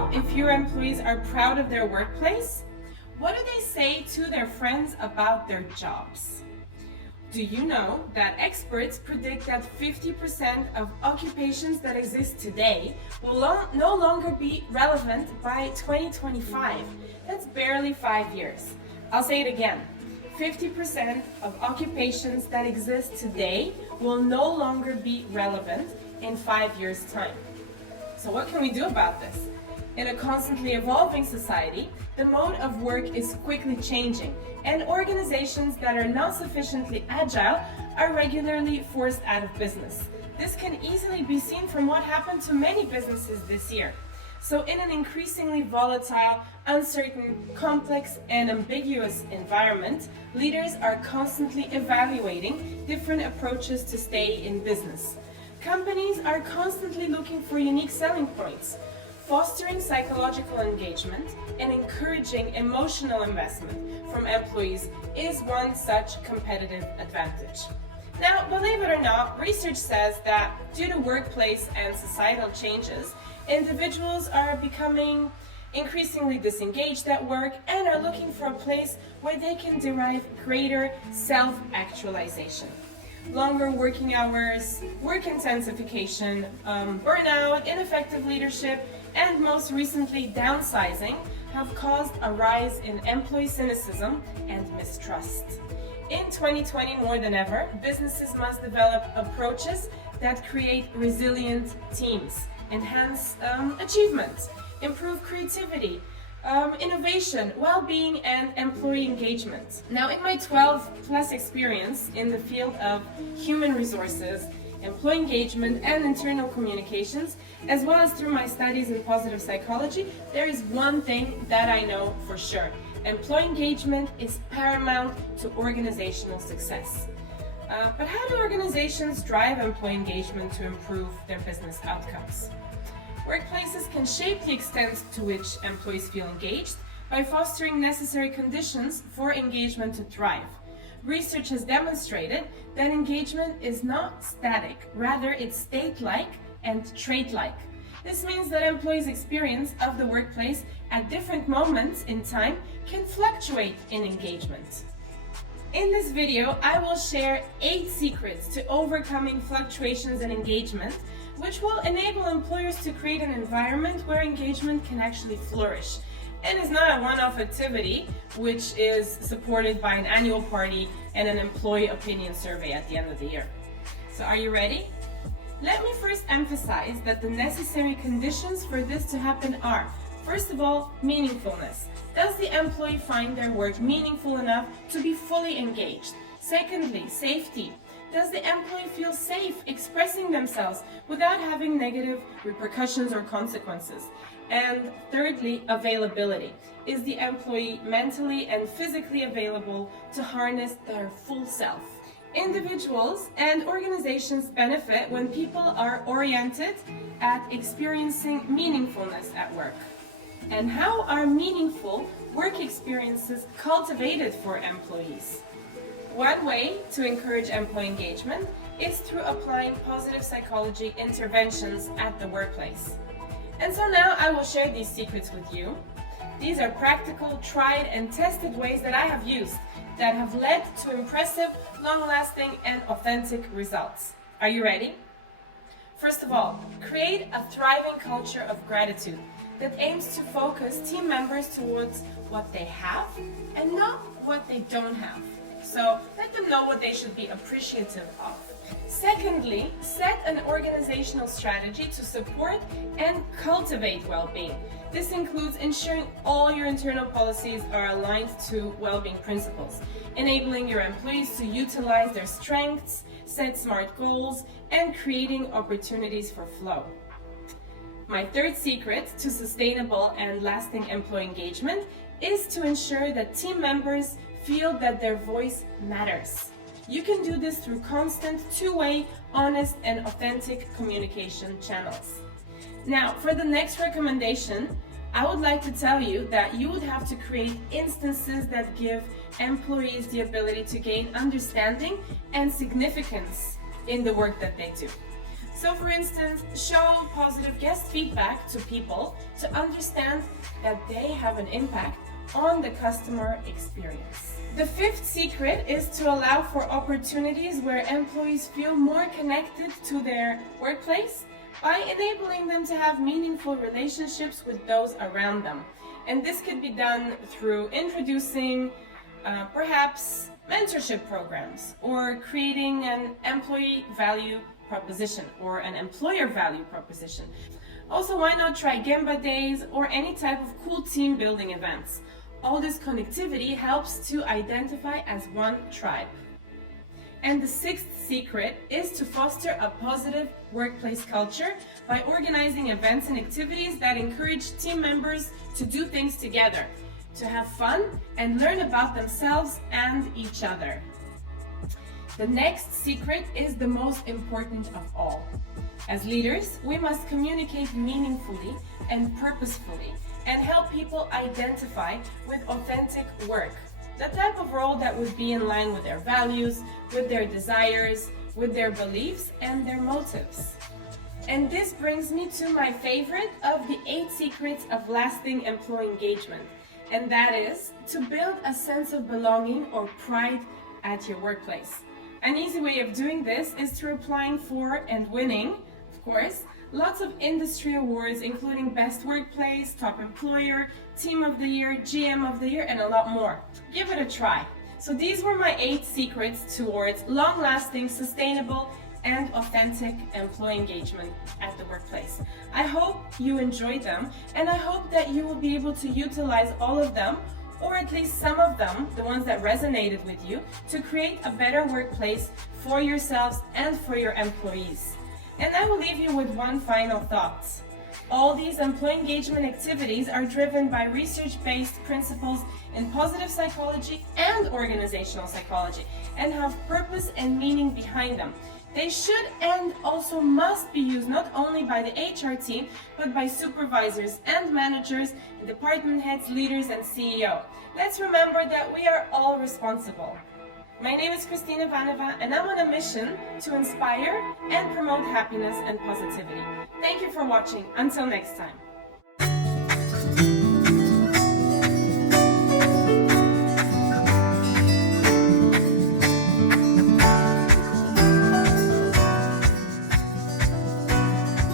know if your employees are proud of their workplace? What do they say to their friends about their jobs? Do you know that experts predict that 50% of occupations that exist today will no longer be relevant by 2025? That's barely 5 years. I'll say it again. 50% of occupations that exist today will no longer be relevant in 5 years' time. So what can we do about this? In a constantly evolving society, the mode of work is quickly changing, and organizations that are not sufficiently agile are regularly forced out of business. This can easily be seen from what happened to many businesses this year. So in an increasingly volatile, uncertain, complex, and ambiguous environment, leaders are constantly evaluating different approaches to stay in business. Companies are constantly looking for unique selling points. Fostering psychological engagement and encouraging emotional investment from employees is one such competitive advantage. Now, believe it or not, research says that due to workplace and societal changes, individuals are becoming increasingly disengaged at work and are looking for a place where they can derive greater self-actualization. Longer working hours, work intensification, burnout, ineffective leadership, and most recently downsizing have caused a rise in employee cynicism and mistrust. In 2020, more than ever, businesses must develop approaches that create resilient teams, enhance achievement, improve creativity, innovation, well-being, and employee engagement. Now, in my 12+ experience in the field of human resources, employee engagement, and internal communications, as well as through my studies in positive psychology, there is one thing that I know for sure. Employee engagement is paramount to organizational success. But how do organizations drive employee engagement to improve their business outcomes? Workplaces can shape the extent to which employees feel engaged by fostering necessary conditions for engagement to thrive. Research has demonstrated that engagement is not static, rather it's state-like and trait-like. This means that employees' experience of the workplace at different moments in time can fluctuate in engagement. In this video, I will share 8 secrets to overcoming fluctuations in engagement, which will enable employers to create an environment where engagement can actually flourish and is not a one-off activity, which is supported by an annual party and an employee opinion survey at the end of the year. So are you ready? Let me first emphasize that the necessary conditions for this to happen are, first of all, meaningfulness. Does the employee find their work meaningful enough to be fully engaged? Secondly, safety. Does the employee feel safe expressing themselves without having negative repercussions or consequences? And thirdly, availability. Is the employee mentally and physically available to harness their full self? Individuals and organizations benefit when people are oriented at experiencing meaningfulness at work. And how are meaningful work experiences cultivated for employees? One way to encourage employee engagement is through applying positive psychology interventions at the workplace. And so now I will share these secrets with you. These are practical, tried and tested ways that I have used that have led to impressive, long-lasting and authentic results. Are you ready? First of all, create a thriving culture of gratitude that aims to focus team members towards what they have and not what they don't have. So let them know what they should be appreciative of. Secondly, set an organizational strategy to support and cultivate well-being. This includes ensuring all your internal policies are aligned to well-being principles, enabling your employees to utilize their strengths, set smart goals, and creating opportunities for flow. My third secret to sustainable and lasting employee engagement is to ensure that team members feel that their voice matters. You can do this through constant, two-way, honest, and authentic communication channels. Now, for the next recommendation, I would like to tell you that you would have to create instances that give employees the ability to gain understanding and significance in the work that they do. So for instance, show positive guest feedback to people to understand that they have an impact on the customer experience. The fifth secret is to allow for opportunities where employees feel more connected to their workplace by enabling them to have meaningful relationships with those around them. And this could be done through introducing perhaps mentorship programs, or creating an employee value proposition or an employer value proposition. Also, why not try Gemba days or any type of cool team building events? All this connectivity helps to identify as one tribe. And the sixth secret is to foster a positive workplace culture by organizing events and activities that encourage team members to do things together, to have fun and learn about themselves and each other. The next secret is the most important of all. As leaders, we must communicate meaningfully and purposefully and help people identify with authentic work, the type of role that would be in line with their values, with their desires, with their beliefs and their motives. And this brings me to my favorite of the 8 secrets of lasting employee engagement, and that is to build a sense of belonging or pride at your workplace. An easy way of doing this is through applying for and winning, of course, lots of industry awards, including Best Workplace, Top Employer, Team of the Year, GM of the Year, and a lot more. Give it a try. So these were my 8 secrets towards long-lasting, sustainable, and authentic employee engagement at the workplace. I hope you enjoyed them, and I hope that you will be able to utilize all of them, or at least some of them, the ones that resonated with you, to create a better workplace for yourselves and for your employees. And I will leave you with one final thought. All these employee engagement activities are driven by research-based principles in positive psychology and organizational psychology, and have purpose and meaning behind them. They should and also must be used not only by the HR team, but by supervisors and managers, department heads, leaders, and CEO. Let's remember that we are all responsible. My name is Kristina Vaneva, and I'm on a mission to inspire and promote happiness and positivity. Thank you for watching. Until next time.